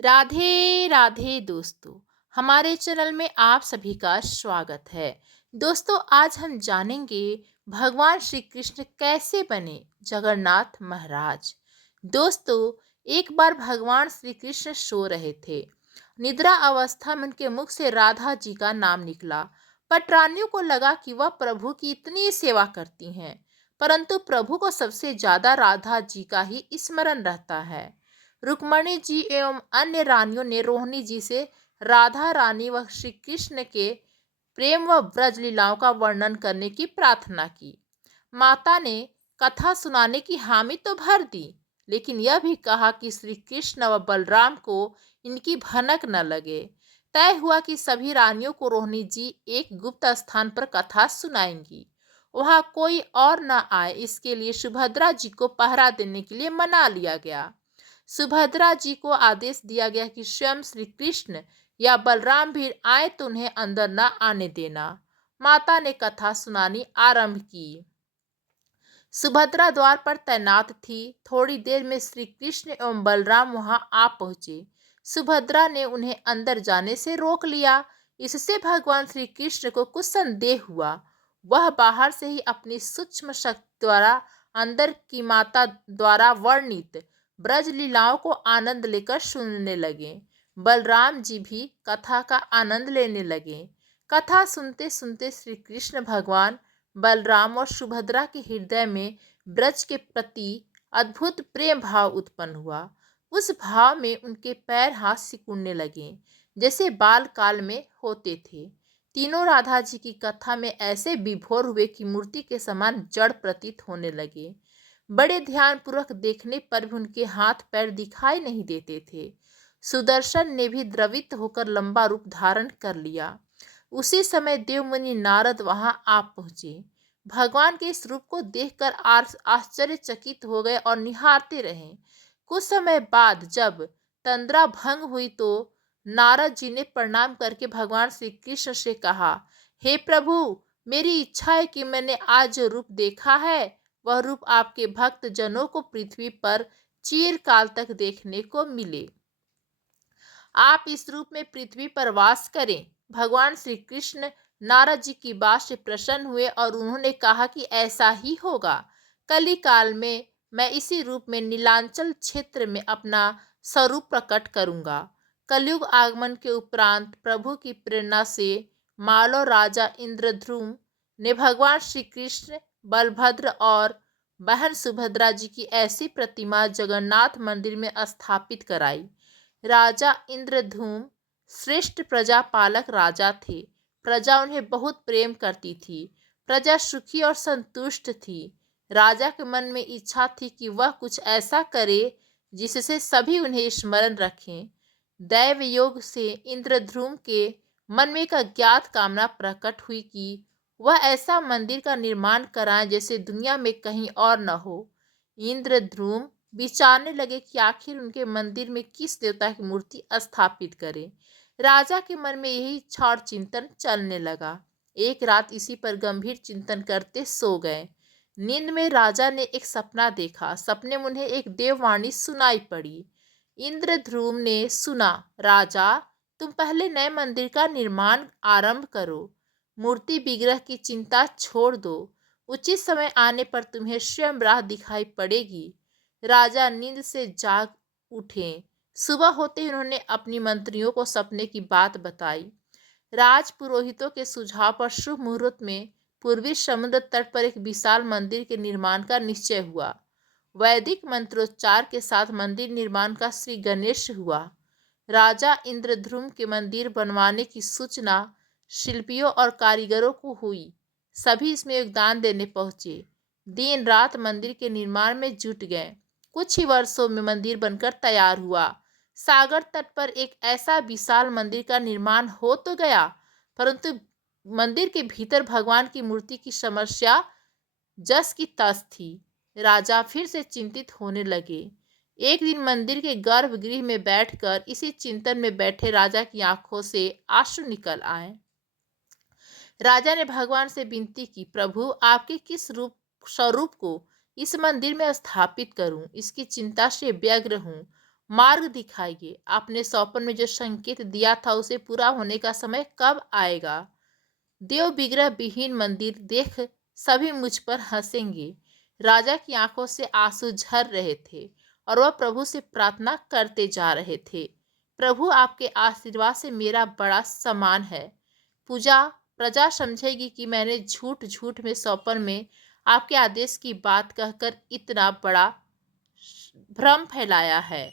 राधे राधे दोस्तों। हमारे चैनल में आप सभी का स्वागत है। दोस्तों, आज हम जानेंगे भगवान श्री कृष्ण कैसे बने जगन्नाथ महाराज। दोस्तों, एक बार भगवान श्री कृष्ण सो रहे थे। निद्रा अवस्था में उनके मुख से राधा जी का नाम निकला। पटरानियों को लगा कि वह प्रभु की इतनी सेवा करती हैं, परंतु प्रभु को सबसे ज्यादा राधा जी का ही स्मरण रहता है। रुक्मणी जी एवं अन्य रानियों ने रोहिणी जी से राधा रानी व श्री कृष्ण के प्रेम व ब्रज लीलाओं का वर्णन करने की प्रार्थना की। माता ने कथा सुनाने की हामी तो भर दी, लेकिन यह भी कहा कि श्री कृष्ण व बलराम को इनकी भनक न लगे। तय हुआ कि सभी रानियों को रोहिणी जी एक गुप्त स्थान पर कथा सुनाएंगी। वहां कोई और न आए, इसके लिए सुभद्रा जी को पहरा देने के लिए मना लिया गया। सुभद्रा जी को आदेश दिया गया कि स्वयं श्री कृष्ण या बलराम भी आए तो उन्हें अंदर न आने देना। माता ने कथा सुनानी आरंभ की। सुभद्रा द्वार पर तैनात थी। थोड़ी देर में श्री कृष्ण एवं बलराम वहां आ पहुंचे। सुभद्रा ने उन्हें अंदर जाने से रोक लिया। इससे भगवान श्री कृष्ण को कुछ संदेह हुआ। वह बाहर से ही अपनी सूक्ष्म शक्ति द्वारा अंदर की माता द्वारा वर्णित ब्रज लीलाओं को आनंद लेकर सुनने लगे। बलराम जी भी कथा का आनंद लेने लगे। कथा सुनते सुनते श्री कृष्ण भगवान बलराम और सुभद्रा के हृदय में ब्रज के प्रति अद्भुत प्रेम भाव उत्पन्न हुआ। उस भाव में उनके पैर हाथ सिकुड़ने लगे, जैसे बाल काल में होते थे। तीनों राधा जी की कथा में ऐसे विभोर हुए कि मूर्ति के समान जड़ प्रतीत होने लगे। बड़े ध्यान पूर्वक देखने पर भी उनके हाथ पैर दिखाई नहीं देते थे। सुदर्शन ने भी द्रवित होकर लंबा रूप धारण कर लिया। उसी समय देवमुनि नारद वहां आ पहुंचे। भगवान के इस रूप को देखकर आश्चर्यचकित हो गए और निहारते रहे। कुछ समय बाद जब तंद्रा भंग हुई तो नारद जी ने प्रणाम करके भगवान श्री कृष्ण से कहा, हे प्रभु, मेरी इच्छा है कि मैंने आज जो रूप देखा है वह रूप आपके भक्त जनों को पृथ्वी पर चिरकाल तक देखने को मिले। आप इस रूप में पृथ्वी पर वास करें। भगवान श्री कृष्ण नारद जी की बात से प्रसन्न हुए और उन्होंने कहा कि ऐसा ही होगा। कली काल में मैं इसी रूप में नीलांचल क्षेत्र में अपना स्वरूप प्रकट करूंगा। कलयुग आगमन के उपरांत प्रभु की प्रेरणा से मालो राजा इंद्रद्रुम ने भगवान श्री कृष्ण, बलभद्र और बहन सुभद्रा जी की ऐसी प्रतिमा जगन्नाथ मंदिर में स्थापित कराई। राजा इंद्रधूम श्रेष्ठ प्रजापालक राजा थे। प्रजा उन्हें बहुत प्रेम करती थी। प्रजा सुखी और संतुष्ट थी। राजा के मन में इच्छा थी कि वह कुछ ऐसा करे जिससे सभी उन्हें स्मरण रखें। दैव योग से इंद्रध्रुम के मन में एक अज्ञात कामना प्रकट हुई कि वह ऐसा मंदिर का निर्माण कराएं जैसे दुनिया में कहीं और न हो। इंद्रध्रुम विचारने लगे कि आखिर उनके मंदिर में किस देवता की मूर्ति स्थापित करें। राजा के मन में यही इच्छा और चिंतन चलने लगा। एक रात इसी पर गंभीर चिंतन करते सो गए। नींद में राजा ने एक सपना देखा। सपने में उन्हें एक देववाणी सुनाई पड़ी। इंद्रध्रुम ने सुना, राजा, तुम पहले नए मंदिर का निर्माण आरंभ करो। मूर्ति विग्रह की चिंता छोड़ दो। उचित समय आने पर तुम्हें स्वयं राह दिखाई पड़ेगी। राजा नींद से जाग उठे। सुबह होते ही उन्होंने अपनी मंत्रियों को सपने की बात बताई। राज पुरोहितों के सुझाव पर शुभ मुहूर्त में पूर्वी समुद्र तट पर एक विशाल मंदिर के निर्माण का निश्चय हुआ। वैदिक मंत्रोच्चार के साथ मंदिर निर्माण का श्री गणेश हुआ। राजा इंद्रध्रुम के मंदिर बनवाने की सूचना शिल्पियों और कारीगरों को हुई। सभी इसमें योगदान देने पहुंचे। दिन रात मंदिर के निर्माण में जुट गए। कुछ ही वर्षों में मंदिर बनकर तैयार हुआ। सागर तट पर एक ऐसा विशाल मंदिर का निर्माण हो तो गया, परंतु मंदिर के भीतर भगवान की मूर्ति की समस्या जस की तस थी। राजा फिर से चिंतित होने लगे। एक दिन मंदिर के गर्भगृह में बैठकर इसी चिंतन में बैठे राजा की आंखों से आंसू निकल आए। राजा ने भगवान से विनती की, प्रभु, आपके किस स्वरूप को इस मंदिर में स्थापित करूं, इसकी चिंता से व्यग्र हूं। मार्ग दिखाइए। आपने स्वप्न में जो संकेत दिया था उसे पूरा होने का समय कब आएगा? देव विग्रह विहीन मंदिर देख सभी मुझ पर हंसेंगे। राजा की आंखों से आंसू झर रहे थे और वह प्रभु से प्रार्थना करते जा रहे थे। प्रभु, आपके आशीर्वाद से मेरा बड़ा सम्मान है। पूजा प्रजा समझेगी कि मैंने झूठ झूठ में स्वप्न में आपके आदेश की बात कहकर इतना बड़ा भ्रम फैलाया है।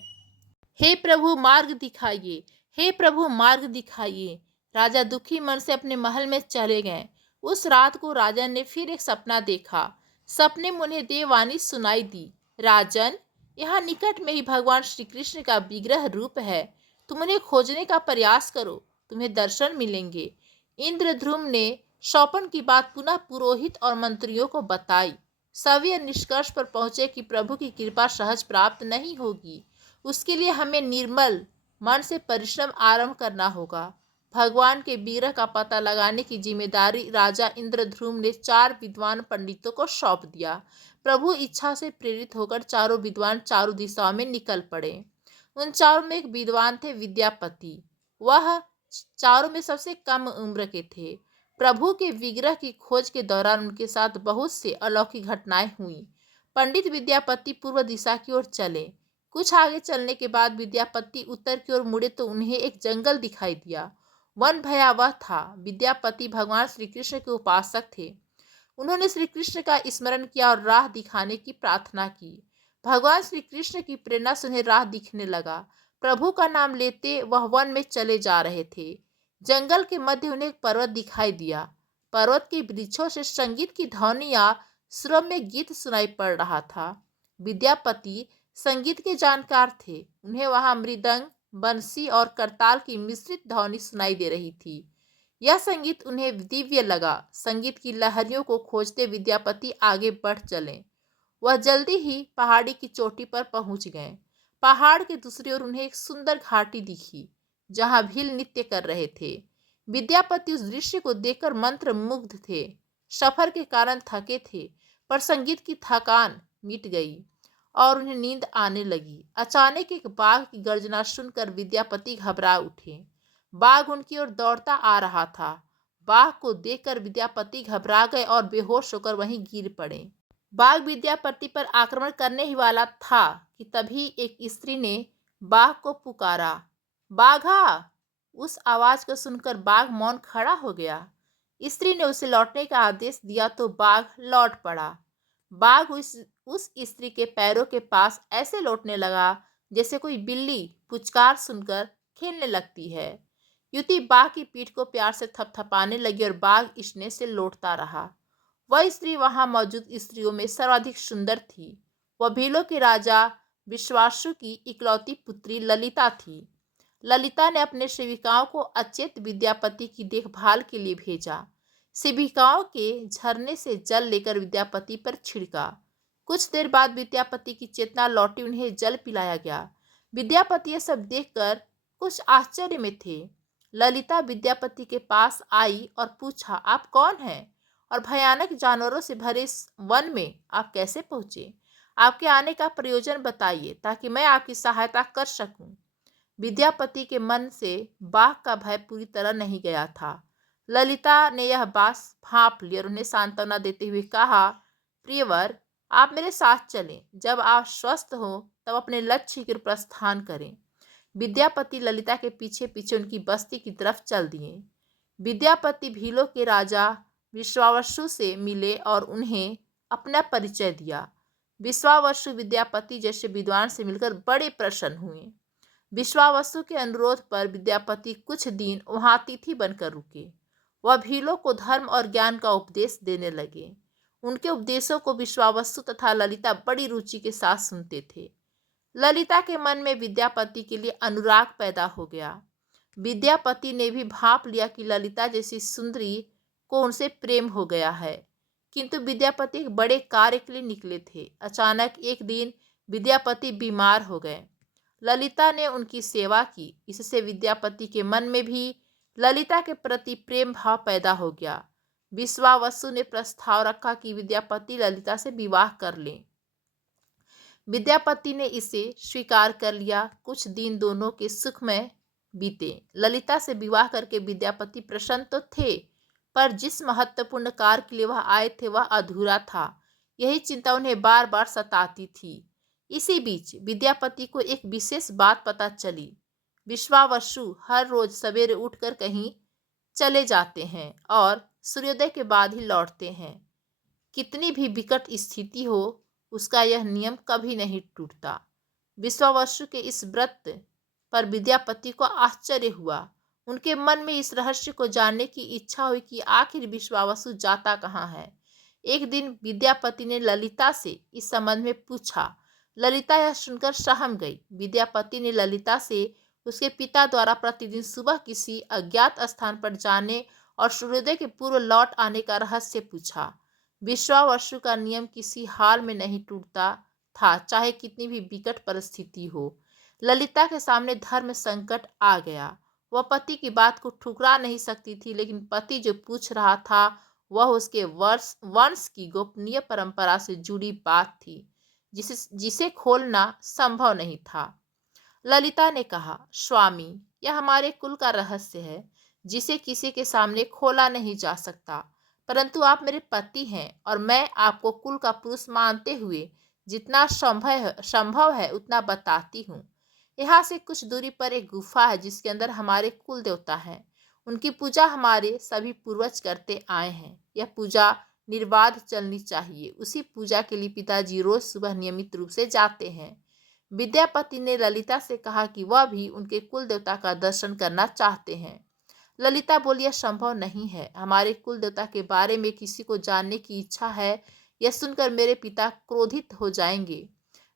हे प्रभु मार्ग दिखाइए, हे प्रभु मार्ग दिखाइए। राजा दुखी मन से अपने महल में चले गए। उस रात को राजा ने फिर एक सपना देखा। सपने में उन्हें देववाणी सुनाई दी, राजन, यहाँ निकट में ही भगवान श्री कृष्ण का विग्रह रूप है। तुम उन्हें खोजने का प्रयास करो, तुम्हें दर्शन मिलेंगे। इंद्रध्रुम ने स्वप्न की बात पुनः पुरोहित और मंत्रियों को बताई। सभी यह निष्कर्ष पर पहुंचे कि प्रभु की कृपा सहज प्राप्त नहीं होगी। उसके लिए हमें निर्मल मन से परिश्रम आरंभ करना होगा। भगवान के विग्रह का पता लगाने की जिम्मेदारी राजा इंद्रध्रुम ने 4 विद्वान पंडितों को सौंप दिया। प्रभु इच्छा से प्रेरित होकर चारों विद्वान चारों दिशाओं में निकल पड़े। उन चारों में एक विद्वान थे, विद्यापति। वह चारों में सबसे कम उम्र के थे। प्रभु के विग्रह की खोज के दौरान उनके साथ बहुत से अलौकिक घटनाएं हुई। पंडित विद्यापति पूर्व दिशा की ओर चले। कुछ आगे चलने के बाद विद्यापति उत्तर की ओर मुड़े तो उन्हें एक जंगल दिखाई दिया। वन भयावह था। विद्यापति भगवान श्री कृष्ण के उपासक थे। उन्होंने श्री कृष्ण का स्मरण किया और राह दिखाने की प्रार्थना की। भगवान श्री कृष्ण की प्रेरणा से उन्हें राह दिखने लगा। प्रभु का नाम लेते वह वन में चले जा रहे थे। जंगल के मध्य उन्हें एक पर्वत दिखाई दिया। पर्वत के वृक्षों से संगीत की ध्वनियां सुर में गीत सुनाई पड़ रहा था। विद्यापति संगीत के जानकार थे। उन्हें वहां मृदंग, बंसी और करताल की मिश्रित ध्वनि सुनाई दे रही थी। यह संगीत उन्हें दिव्य लगा। संगीत की लहरियों को खोजते विद्यापति आगे बढ़ चले। वह जल्दी ही पहाड़ी की चोटी पर पहुंच गए। पहाड़ के दूसरी ओर उन्हें एक सुंदर घाटी दिखी जहां भील नृत्य कर रहे थे। विद्यापति उस दृश्य को देखकर मंत्र मुग्ध थे। सफर के कारण थके थे, पर संगीत की थकान मिट गई और उन्हें नींद आने लगी। अचानक एक बाघ की गर्जना सुनकर विद्यापति घबरा उठे। बाघ उनकी ओर दौड़ता आ रहा था। बाघ को देखकर विद्यापति घबरा गए और बेहोश होकर वहीं गिर पड़े। बाघ विद्यापति पर आक्रमण करने ही वाला था कि तभी एक स्त्री ने बाघ को पुकारा, बाघा। उस आवाज को सुनकर बाघ मौन खड़ा हो गया। स्त्री ने उसे लौटने का आदेश दिया तो बाघ लौट पड़ा। बाघ उस स्त्री के पैरों के पास ऐसे लौटने लगा जैसे कोई बिल्ली पुचकार सुनकर खेलने लगती है। युवती बाघ की पीठ को प्यार से थपथपाने लगी और बाघ स्नेह से लौटता रहा। वह स्त्री वहां मौजूद स्त्रियों में सर्वाधिक सुंदर थी। वह भीलों के राजा विश्वासु की इकलौती पुत्री ललिता थी। ललिता ने अपने सेविकाओं को अचेत विद्यापति की देखभाल के लिए भेजा। सेविकाओं के झरने से जल लेकर विद्यापति पर छिड़का। कुछ देर बाद विद्यापति की चेतना लौटी, उन्हें जल पिलाया गया। विद्यापति यह सब देखकर कुछ आश्चर्य में थे। ललिता विद्यापति के पास आई और पूछा, आप कौन हैं और भयानक जानवरों से भरे इस वन में आप कैसे पहुंचे? आपके आने का प्रयोजन बताइए ताकि मैं आपकी सहायता कर सकूं। विद्यापति के मन से बाघ का भय पूरी तरह नहीं गया था। ललिता ने यह बात भांप ली और उन्हें सांत्वना देते हुए कहा, प्रियवर, आप मेरे साथ चलें। जब आप स्वस्थ हो तब अपने लक्ष्य की ओर प्रस्थान करें। विद्यापति ललिता के पीछे पीछे उनकी बस्ती की तरफ चल दिए। विद्यापति भीलों के राजा विश्वावसु से मिले और उन्हें अपना परिचय दिया। विश्वावसु विद्यापति जैसे विद्वान से मिलकर बड़े प्रसन्न हुए। विश्वावसु के अनुरोध पर विद्यापति कुछ दिन वहां अतिथि बनकर रुके। वह भीलों को धर्म और ज्ञान का उपदेश देने लगे। उनके उपदेशों को विश्वावसु तथा ललिता बड़ी रुचि के साथ सुनते थे। ललिता के मन में विद्यापति के लिए अनुराग पैदा हो गया। विद्यापति ने भी भांप लिया कि ललिता जैसी सुंदरी को उनसे प्रेम हो गया है। किंतु विद्यापति एक बड़े कार्य के लिए निकले थे। अचानक एक दिन विद्यापति बीमार हो गए। ललिता ने उनकी सेवा की। इससे विद्यापति के मन में भी ललिता के प्रति प्रेम भाव पैदा हो गया। विश्वावसु ने प्रस्ताव रखा कि विद्यापति ललिता से विवाह कर लें। विद्यापति ने इसे स्वीकार कर लिया। कुछ दिन दोनों के सुखमय बीते। ललिता से विवाह करके विद्यापति प्रसन्न तो थे, पर जिस महत्वपूर्ण कार्य के लिए वह आए थे वह अधूरा था। यही चिंता उन्हें बार बार सताती थी। इसी बीच विद्यापति को एक विशेष बात पता चली। विश्वावसु हर रोज सवेरे उठकर कहीं चले जाते हैं और सूर्योदय के बाद ही लौटते हैं। कितनी भी विकट स्थिति हो, उसका यह नियम कभी नहीं टूटता। विश्वावसु के इस व्रत पर विद्यापति को आश्चर्य हुआ। उनके मन में इस रहस्य को जानने की इच्छा हुई कि आखिर विश्वावसु जाता कहाँ है। एक दिन विद्यापति ने ललिता से इस संबंध में पूछा। ललिता यह सुनकर सहम गई। विद्यापति ने ललिता से उसके पिता द्वारा प्रतिदिन सुबह किसी अज्ञात स्थान पर जाने और सूर्योदय के पूर्व लौट आने का रहस्य पूछा। विश्वावसु का नियम किसी हाल में नहीं टूटता था, चाहे कितनी भी विकट परिस्थिति हो। ललिता के सामने धर्म संकट आ गया। वह पति की बात को ठुकरा नहीं सकती थी, लेकिन पति जो पूछ रहा था वह उसके वंश की गोपनीय परंपरा से जुड़ी बात थी, जिसे खोलना संभव नहीं था। ललिता ने कहा, स्वामी, यह हमारे कुल का रहस्य है, जिसे किसी के सामने खोला नहीं जा सकता। परंतु आप मेरे पति हैं और मैं आपको कुल का पुरुष मानते हुए जितना संभव है उतना बताती हूँ। यहाँ से कुछ दूरी पर एक गुफा है जिसके अंदर हमारे कुल देवता हैं। उनकी पूजा हमारे सभी पूर्वज करते आए हैं। यह पूजा निर्बाध चलनी चाहिए। उसी पूजा के लिए पिताजी रोज सुबह नियमित रूप से जाते हैं। विद्यापति ने ललिता से कहा कि वह भी उनके कुल देवता का दर्शन करना चाहते हैं। ललिता बोली, यह संभव नहीं है। हमारे कुल देवता के बारे में किसी को जानने की इच्छा है, यह सुनकर मेरे पिता क्रोधित हो जाएंगे।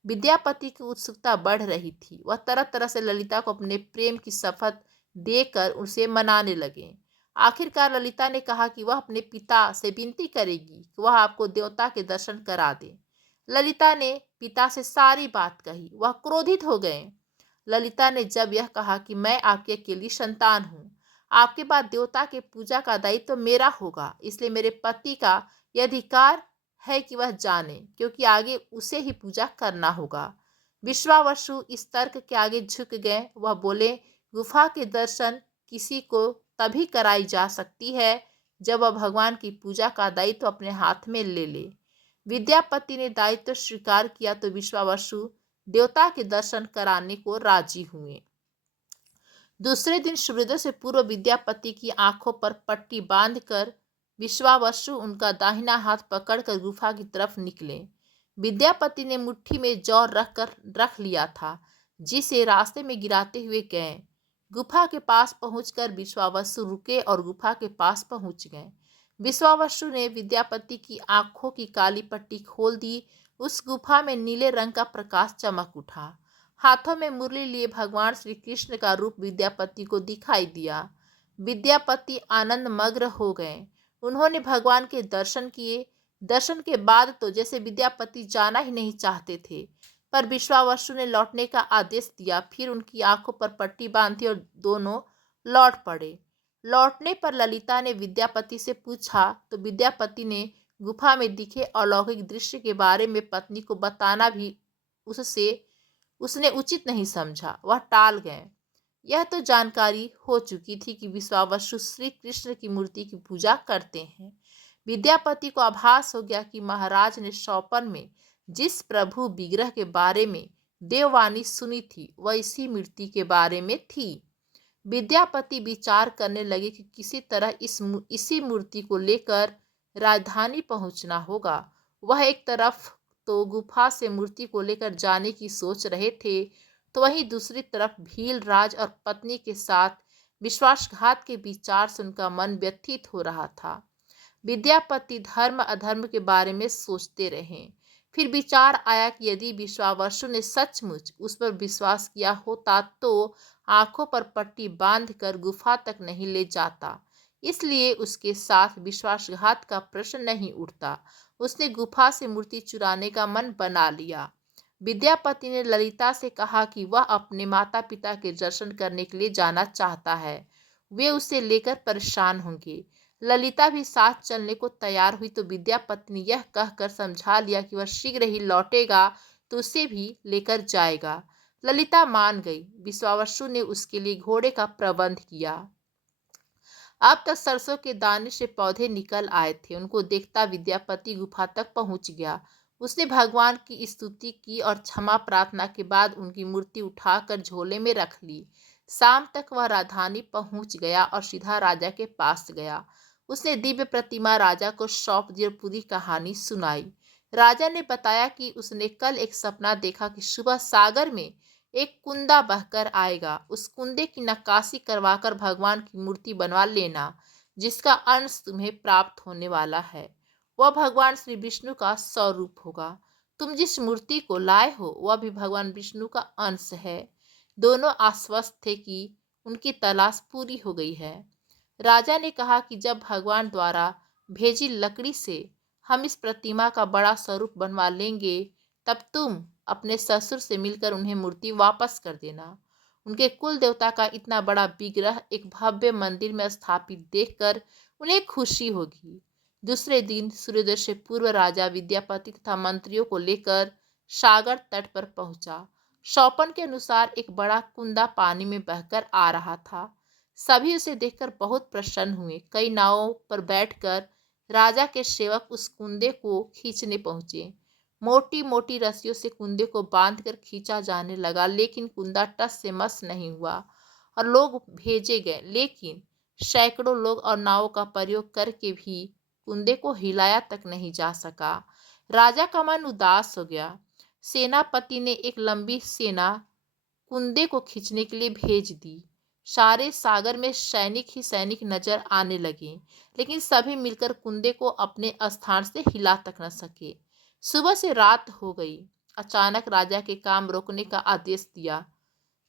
विद्यापति की उत्सुकता बढ़ रही थी। वह तरह तरह से ललिता को अपने प्रेम की शपथ देकर उसे मनाने लगे। आखिरकार ललिता ने कहा कि वह अपने पिता से विनती करेगी कि वह आपको देवता के दर्शन करा दे। ललिता ने पिता से सारी बात कही। वह क्रोधित हो गए। ललिता ने जब यह कहा कि मैं आपकी अकेली संतान हूँ, आपके बाद देवता के पूजा का दायित्व तो मेरा होगा, इसलिए मेरे पति का यह अधिकार है कि वह जाने, क्योंकि आगे उसे ही पूजा करना होगा। विश्वावसु इस तर्क के आगे झुक गए। वह बोले, गुफा के दर्शन किसी को तभी कराई जा सकती है जब वह भगवान की पूजा का दायित्व अपने हाथ में ले ले। विद्यापति ने दायित्व स्वीकार किया तो विश्वावसु देवता के दर्शन कराने को राजी हुए। दूसरे दिन सूर्योदय से पूर्व विद्यापति की आंखों पर पट्टी बांधकर विश्वावसु उनका दाहिना हाथ पकड़कर गुफा की तरफ निकले। विद्यापति ने मुट्ठी में जौ रख लिया था, जिसे रास्ते में गिराते हुए गए। गुफा के पास पहुंचकर विश्वावसु रुके और गुफा के पास पहुंच गए। विश्वावसु ने विद्यापति की आंखों की काली पट्टी खोल दी। उस गुफा में नीले रंग का प्रकाश चमक उठा। हाथों में मुरली लिए भगवान श्री कृष्ण का रूप विद्यापति को दिखाई दिया। विद्यापति आनंद मग्न हो गए। उन्होंने भगवान के दर्शन किए। दर्शन के बाद तो जैसे विद्यापति जाना ही नहीं चाहते थे, पर विश्वावसु ने लौटने का आदेश दिया। फिर उनकी आंखों पर पट्टी बांधी और दोनों लौट पड़े। लौटने पर ललिता ने विद्यापति से पूछा तो विद्यापति ने गुफा में दिखे अलौकिक दृश्य के बारे में पत्नी को बताना भी उसने उचित नहीं समझा। वह टाल गए। यह तो जानकारी हो चुकी थी कि विश्वावसु श्री कृष्ण की मूर्ति की पूजा करते हैं। विद्यापति को आभास हो गया कि महाराज ने स्वप्न में जिस प्रभु विग्रह के बारे में देववाणी सुनी थी वह इसी मूर्ति के बारे में थी। विद्यापति विचार करने लगे कि किसी तरह इसी मूर्ति को लेकर राजधानी पहुंचना होगा। वह एक तरफ तो गुफा से मूर्ति को लेकर जाने की सोच रहे थे, तो वहीं दूसरी तरफ भील राज और पत्नी के साथ विश्वासघात के विचार से उनका मन व्यथित हो रहा था। विद्यापति धर्म अधर्म के बारे में सोचते रहे। फिर विचार आया कि यदि विश्वावसु ने सचमुच उस पर विश्वास किया होता तो आंखों पर पट्टी बांधकर गुफा तक नहीं ले जाता, इसलिए उसके साथ विश्वासघात का प्रश्न नहीं उठता। उसने गुफा से मूर्ति चुराने का मन बना लिया। विद्यापति ने ललिता से कहा कि वह अपने माता पिता के दर्शन करने के लिए जाना चाहता है। वे उसे लेकर परेशान होंगे। ललिता भी साथ चलने को तैयार हुई तो विद्यापति ने यह कहकर समझा लिया कि वह शीघ्र ही लौटेगा, तो उसे भी लेकर जाएगा। ललिता मान गई। विश्वावसु ने उसके लिए घोड़े का प्रबंध किया। अब तक सरसों के दाने से पौधे निकल आए थे। उनको देखता विद्यापति गुफा तक पहुंच गया। उसने भगवान की स्तुति की और क्षमा प्रार्थना के बाद उनकी मूर्ति उठाकर झोले में रख ली। शाम तक वह राजधानी पहुंच गया और सीधा राजा के पास गया। उसने दिव्य प्रतिमा राजा को सौंप दी और पूरी कहानी सुनाई। राजा ने बताया कि उसने कल एक सपना देखा कि सुबह सागर में एक कुंदा बहकर आएगा। उस कुंदे की नक्काशी करवाकर भगवान की मूर्ति बनवा लेना, जिसका अंश तुम्हें प्राप्त होने वाला है। वह भगवान श्री विष्णु का स्वरूप होगा। तुम जिस मूर्ति को लाए हो वह भी भगवान विष्णु का अंश है। दोनों आश्वस्त थे कि उनकी तलाश पूरी हो गई है। राजा ने कहा कि जब भगवान द्वारा भेजी लकड़ी से हम इस प्रतिमा का बड़ा स्वरूप बनवा लेंगे, तब तुम अपने ससुर से मिलकर उन्हें मूर्ति वापस कर देना। उनके कुल देवता का इतना बड़ा विग्रह एक भव्य मंदिर में स्थापित देखकर उन्हें खुशी होगी। दूसरे दिन सूर्योदय से पूर्व राजा विद्यापति तथा मंत्रियों को लेकर सागर तट पर पहुंचा। शौपन के अनुसार एक बड़ा कुंदा पानी में बहकर आ रहा था। सभी उसे देखकर बहुत प्रसन्न हुए। कई नावों पर बैठकर राजा के सेवक उस कुंदे को खींचने पहुंचे। मोटी मोटी रस्सियों से कुंदे को बांधकर खींचा जाने लगा, लेकिन कुंदा टस से मस नहीं हुआ और लोग भेजे गए, लेकिन सैकड़ों लोग और नावों का प्रयोग करके भी कुंदे को हिलाया तक नहीं जा सका। राजा का मन उदास हो गया। सेनापति ने एक लंबी सेना कुंदे को खींचने के लिए भेज दी। सारे सागर में सैनिक ही सैनिक नजर आने लगे, लेकिन सभी मिलकर कुंदे को अपने स्थान से हिला तक न सके। सुबह से रात हो गई। अचानक राजा के काम रोकने का आदेश दिया।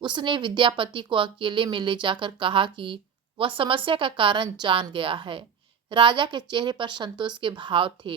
उसने विद्यापति को अकेले में ले जाकर कहा कि वह समस्या का कारण जान गया है। राजा के चेहरे पर संतोष के भाव थे।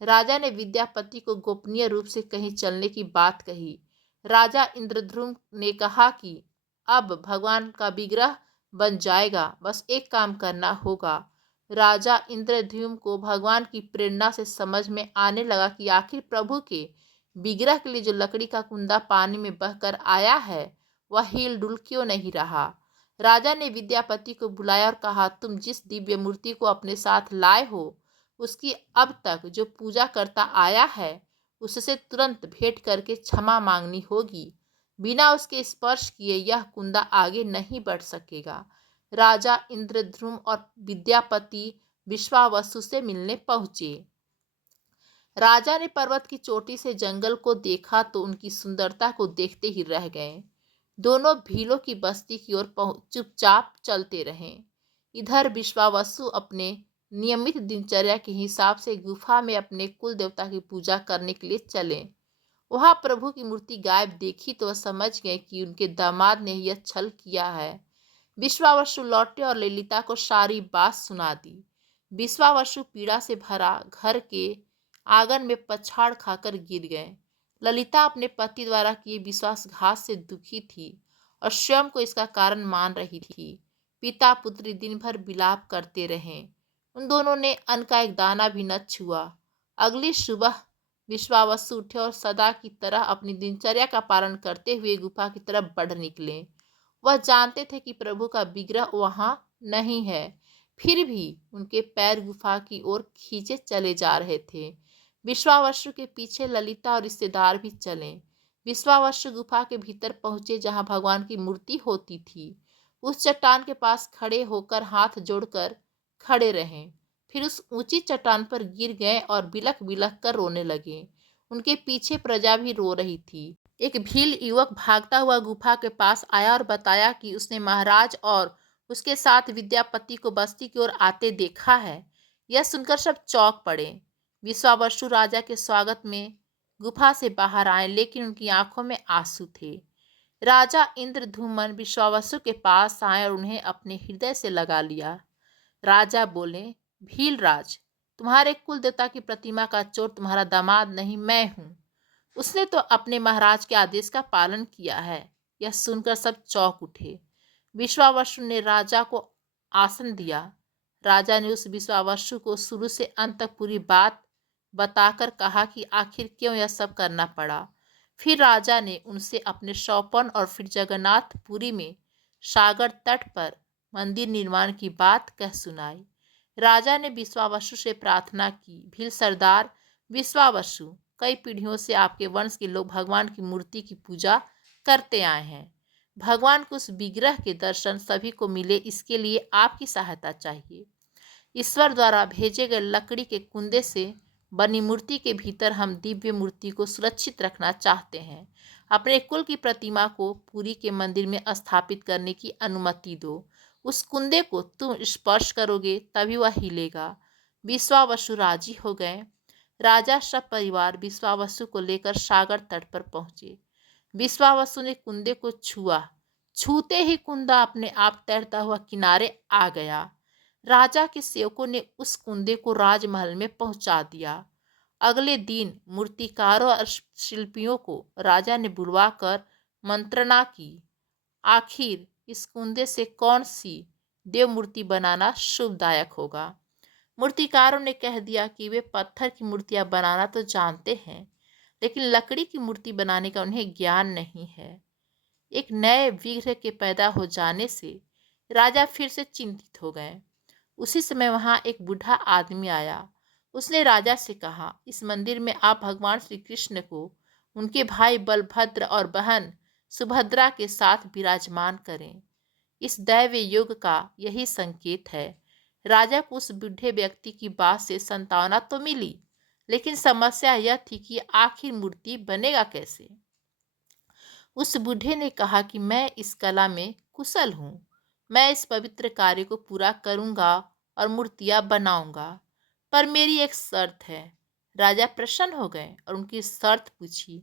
राजा ने विद्यापति को गोपनीय रूप से कहीं चलने की बात कही। राजा इंद्रद्युम्न ने कहा कि अब भगवान का विग्रह बन जाएगा, बस एक काम करना होगा। राजा इंद्रद्युम्न को भगवान की प्रेरणा से समझ में आने लगा कि आखिर प्रभु के विग्रह के लिए जो लकड़ी का कुंदा पानी में बहकर आया है वह हिल डुल क्यों नहीं रहा। राजा ने विद्यापति को बुलाया और कहा, तुम जिस दिव्य मूर्ति को अपने साथ लाए हो उसकी अब तक जो पूजा करता आया है उससे तुरंत भेंट करके क्षमा मांगनी होगी। बिना उसके स्पर्श किए यह कुंदा आगे नहीं बढ़ सकेगा। राजा इंद्रद्युम्न और विद्यापति विश्वावसु से मिलने पहुंचे। राजा ने पर्वत की चोटी से जंगल को देखा तो उनकी सुंदरता को देखते ही रह गए। दोनों भीलों की बस्ती की ओर चुपचाप चलते रहे। इधर विश्वावसु अपने नियमित दिनचर्या के हिसाब से गुफा में अपने कुल देवता की पूजा करने के लिए चले। वहां प्रभु की मूर्ति गायब देखी तो वह समझ गए कि उनके दामाद ने यह छल किया है। विश्वावसु लौटे और ललिता को सारी बात सुना दी। विश्वावसु पीड़ा से भरा घर के आंगन में पछाड़ खाकर गिर गए। ललिता अपने पति द्वारा किए विश्वासघात से दुखी थी और स्वयं को इसका कारण मान रही थी। पिता पुत्री दिन भर विलाप करते रहे। उन दोनों ने अन्न का एक दाना भी न छुआ। अगली सुबह विश्वावसु उठे और सदा की तरह अपनी दिनचर्या का पालन करते हुए गुफा की तरफ बढ़ निकले। वह जानते थे कि प्रभु का विग्रह वहां नहीं है, फिर भी उनके पैर गुफा की ओर खींचे चले जा रहे थे। विश्वावसु के पीछे ललिता और रिश्तेदार भी चले। विश्वावसु गुफा के भीतर पहुंचे जहां भगवान की मूर्ति होती थी। उस चट्टान के पास खड़े होकर हाथ जोड़कर खड़े रहे, फिर उस ऊंची चट्टान पर गिर गए और बिलख बिलख कर रोने लगे। उनके पीछे प्रजा भी रो रही थी। एक भील युवक भागता हुआ गुफा के पास आया और बताया कि उसने महाराज और उसके साथ विद्यापति को बस्ती की ओर आते देखा है। यह सुनकर सब चौंक पड़े। विश्वावसु राजा के स्वागत में गुफा से बाहर आए, लेकिन उनकी आंखों में आंसू थे। राजा इंद्रद्युम्न विश्वावसु के पास आए और उन्हें अपने हृदय से लगा लिया। राजा बोले, भीलराज, तुम्हारे कुल देवता की प्रतिमा का चोर तुम्हारा दामाद नहीं, मैं हूँ। उसने तो अपने महाराज के आदेश का पालन किया है। यह सुनकर सब चौंक उठे। विश्वावसु ने राजा को आसन दिया। राजा ने उस विश्वावसु को शुरू से अंत तक पूरी बात बताकर कहा कि आखिर क्यों यह सब करना पड़ा। फिर राजा ने उनसे अपने सौपन और फिर जगन्नाथपुरी में सागर तट पर मंदिर निर्माण की बात कह सुनाई। राजा ने विश्वावसु से प्रार्थना की, भील सरदार विश्वावसु, कई पीढ़ियों से आपके वंश के लोग भगवान की मूर्ति की पूजा करते आए हैं। भगवान के उस विग्रह के दर्शन सभी को मिले, इसके लिए आपकी सहायता चाहिए। ईश्वर द्वारा भेजे गए लकड़ी के कुंदे से बनी मूर्ति के भीतर हम दिव्य मूर्ति को सुरक्षित रखना चाहते हैं। अपने कुल की प्रतिमा को पुरी के मंदिर में स्थापित करने की अनुमति दो। उस कुंदे को तुम स्पर्श करोगे तभी वह हिलेगा। विश्वावसु राजी हो गए। राजा सब परिवार विश्वावसु को लेकर सागर तट पर पहुंचे। विश्वावसु ने कुंदे को छुआ। छूते ही कुंदा अपने आप तैरता हुआ किनारे आ गया। राजा के सेवकों ने उस कुंदे को राजमहल में पहुंचा दिया। अगले दिन मूर्तिकारों और शिल्पियों को राजा ने बुलवाकर मंत्रणा की। आखिर इस कुंदे से कौन सी देव मूर्ति बनाना शुभदायक होगा। मूर्तिकारों ने कह दिया कि वे पत्थर की मूर्तियां बनाना तो जानते हैं, लेकिन लकड़ी की मूर्ति बनाने का उन्हें ज्ञान नहीं है। एक नए विग्रह के पैदा हो जाने से राजा फिर से चिंतित हो गए। उसी समय वहां एक बूढ़ा आदमी आया। उसने राजा से कहा, इस मंदिर में आप भगवान श्री कृष्ण को उनके भाई बलभद्र और बहन सुभद्रा के साथ विराजमान करें। इस दैव योग का यही संकेत है। राजा को उस बूढ़े व्यक्ति की बात से सांत्वना तो मिली, लेकिन समस्या यह थी कि आखिर मूर्ति बनेगा कैसे। उस बूढ़े ने कहा कि मैं इस कला में कुशल हूँ, मैं इस पवित्र कार्य को पूरा करूँगा और मूर्तियाँ बनाऊँगा, पर मेरी एक शर्त है। राजा प्रसन्न हो गए और उनकी शर्त पूछी।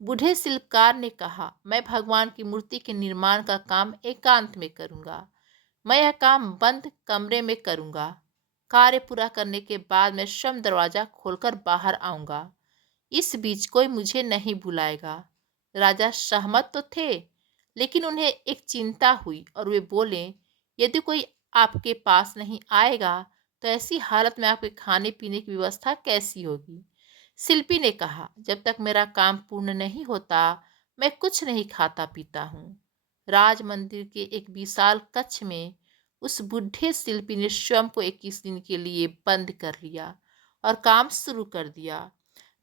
बूढ़े शिल्पकार ने कहा, मैं भगवान की मूर्ति के निर्माण का काम एकांत में करूँगा। मैं यह काम बंद कमरे में करूँगा। कार्य पूरा करने के बाद मैं स्वयं दरवाज़ा खोलकर बाहर आऊँगा। इस बीच कोई मुझे नहीं बुलाएगा। राजा सहमत तो थे, लेकिन उन्हें एक चिंता हुई और वे बोले, यदि कोई आपके पास नहीं आएगा तो ऐसी हालत में आपके खाने पीने की व्यवस्था कैसी होगी। शिल्पी ने कहा, जब तक मेरा काम पूर्ण नहीं होता मैं कुछ नहीं खाता पीता हूँ। राज मंदिर के एक विशाल कक्ष में उस बूढ़े शिल्पी ने स्वयं को 21 दिन के लिए बंद कर लिया और काम शुरू कर दिया।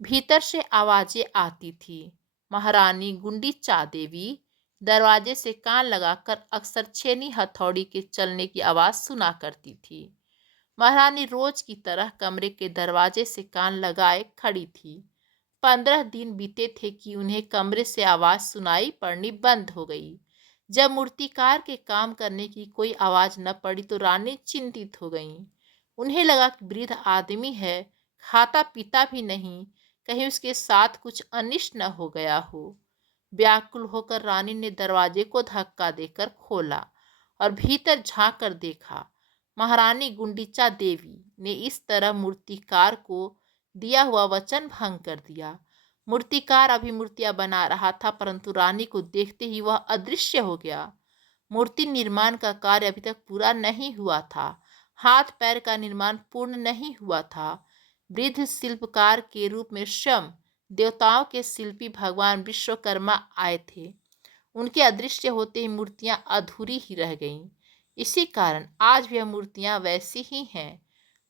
भीतर से आवाजें आती थी। महारानी गुंडीचा देवी दरवाजे से कान लगाकर अक्सर छेनी हथौड़ी के चलने की आवाज सुना करती थी। महारानी रोज की तरह कमरे के दरवाजे से कान लगाए खड़ी थी। 15 दिन बीते थे कि उन्हें कमरे से आवाज सुनाई पड़नी बंद हो गई। जब मूर्तिकार के काम करने की कोई आवाज न पड़ी तो रानी चिंतित हो गईं। उन्हें लगा कि वृद्ध आदमी है, खाता पीता भी नहीं, कहीं उसके साथ कुछ अनिष्ट न हो गया हो। व्याकुल होकर रानी ने दरवाजे को धक्का देकर खोला और भीतर झांक कर देखा। महारानी गुंडीचा देवी ने इस तरह मूर्तिकार को दिया हुआ वचन भंग कर दिया। मूर्तिकार अभी मूर्तियां बना रहा था, परंतु रानी को देखते ही वह अदृश्य हो गया। मूर्ति निर्माण का कार्य अभी तक पूरा नहीं हुआ था। हाथ पैर का निर्माण पूर्ण नहीं हुआ था। वृद्ध शिल्पकार के रूप में स्वयं देवताओं के शिल्पी भगवान विश्वकर्मा आए थे। उनके अदृश्य होते ही मूर्तियां अधूरी ही रह गईं। इसी कारण आज भी यह मूर्तियां वैसी ही हैं।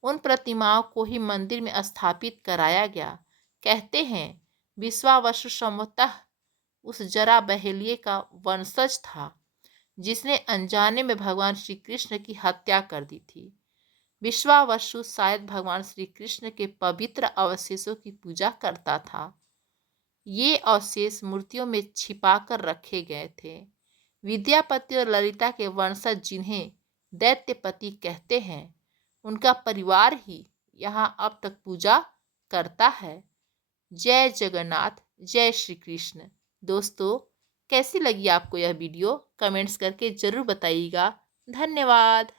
उन प्रतिमाओं को ही मंदिर में स्थापित कराया गया। कहते हैं विश्वावसु संभवतः उस जरा बहेलिये का वंशज था जिसने अनजाने में भगवान श्री कृष्ण की हत्या कर दी थी। विश्वावसु शायद भगवान श्री कृष्ण के पवित्र अवशेषों की पूजा करता था। ये अवशेष मूर्तियों में छिपाकर रखे गए थे। विद्यापति और ललिता के वंशज जिन्हें दैत्यपति कहते हैं, उनका परिवार ही यहाँ अब तक पूजा करता है। जय जगन्नाथ, जय श्री कृष्ण। दोस्तों, कैसी लगी आपको यह वीडियो? कमेंट्स करके जरूर बताइएगा। धन्यवाद।